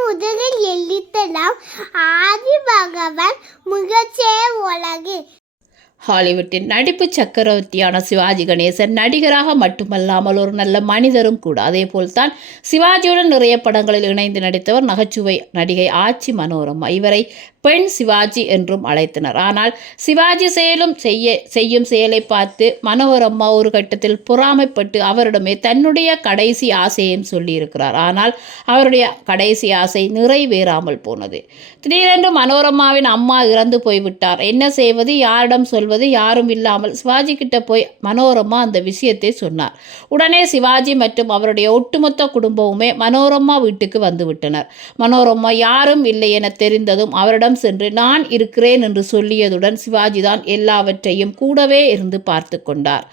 മുതലിൽ എല്ലിത്തലാം ആദി ഭഗവൻ മുഖച്ചേ ഉലകിൽ ஹாலிவுட்டின் நடிப்பு சக்கரவர்த்தியான சிவாஜி கணேசன் நடிகராக மட்டுமல்லாமல் ஒரு நல்ல மனிதரும் கூட. அதேபோல்தான் சிவாஜியுடன் நிறைய படங்களில் இணைந்து நடித்தவர் நகைச்சுவை நடிகை ஆச்சி மனோரமா. இவரை பெண் சிவாஜி என்றும் அழைத்தனர். ஆனால் சிவாஜி செயலும் செய்ய செய்யும் செயலை பார்த்து மனோரம்மா ஒரு கட்டத்தில் பொறாமைப்பட்டு அவரிடமே தன்னுடைய கடைசி ஆசையையும் சொல்லியிருக்கிறார். ஆனால் அவருடைய கடைசி ஆசை நிறைவேறாமல் போனது. திடீரென்று மனோரம்மாவின் அம்மா இறந்து போய்விட்டார். என்ன செய்வது? யாரிடம் சொல்வது யாரும் இல்லாமல் சிவாஜி கிட்ட போய் மனோரமா அந்த விஷயத்தை சொன்னார். உடனே சிவாஜி மற்றும் அவருடைய ஒட்டுமொத்த குடும்பமுமே மனோரமா வீட்டுக்கு வந்துவிட்டனர். மனோரமா யாரும் இல்லை என தெரிந்ததும் அவரிடம் சென்று நான் இருக்கிறேன் என்று சொல்லியதுடன் சிவாஜி தான் எல்லாவற்றையும் கூடவே இருந்து பார்த்து கொண்டார்.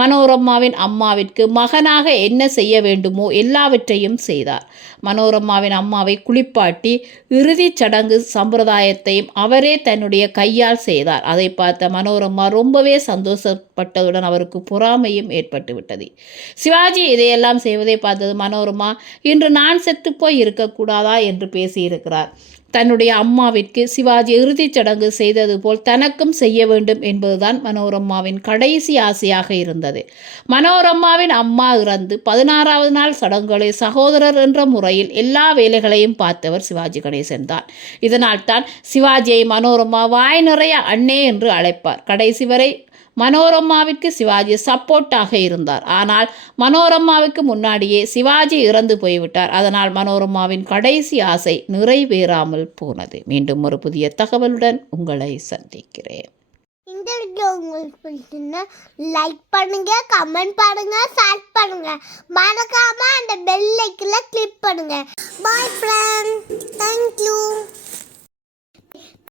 மனோரம்மாவின் அம்மாவிற்கு மகனாக என்ன செய்ய வேண்டுமோ எல்லாவற்றையும் செய்தார். மனோரம்மாவின் அம்மாவை குளிப்பாட்டி இறுதிச் சடங்கு சம்பிரதாயத்தையும் அவரே தன்னுடைய கையால் செய்தார். அதை பார்த்த மனோரம் ரொம்பவே சந்தோஷப்பட்டதுடன் அவருக்கு பொறாமையும் ஏற்பட்டு விட்டது சிவாஜி இதையெல்லாம் செய்வதை பார்த்தது மனோரமா இன்று நான் செத்துப்போய் இருக்கக்கூடாதா என்று பேசியிருக்கிறார். தன்னுடைய அம்மாவிற்கு சிவாஜி இறுதிச் சடங்கு செய்தது போல் தனக்கும் செய்ய வேண்டும் என்பதுதான் மனோரமாவின் கடைசி ஆசையாக இருந்தது. மனோரம்மாவின் அம்மா இறந்து பதினாறாவது நாள் சடங்குகளை சகோதரர் என்ற முறையில் எல்லா வேலைகளையும் பார்த்தவர் சிவாஜி கணேசன் தான். இதனால் தான் சிவாஜியை மனோரமா வாய் நிறைய அண்ணே என்று அழைப்பார். கடைசி வரை மனோரம்மாவிற்கு சிவாஜி சப்போர்ட்டாக இருந்தார். ஆனால் மனோரம்மாவுக்கு முன்னாடியே சிவாஜி இறந்து போய்விட்டார். அதனால் மனோரமாவின் கடைசி ஆசை நிறைவேறாமல் போனது. மீண்டும் ஒரு புதிய தகவலுடன் உங்களை சந்திக்கிறேன். இந்த வீடியோ உங்களுக்கு பிடிச்சிருந்தா லைக் பண்ணுங்க கமெண்ட் பண்ணுங்க ஷேர் பண்ணுங்க. மறக்காம அந்த பெல் ஐக்கில் கிளிக் பண்ணுங்க. பாய் யூ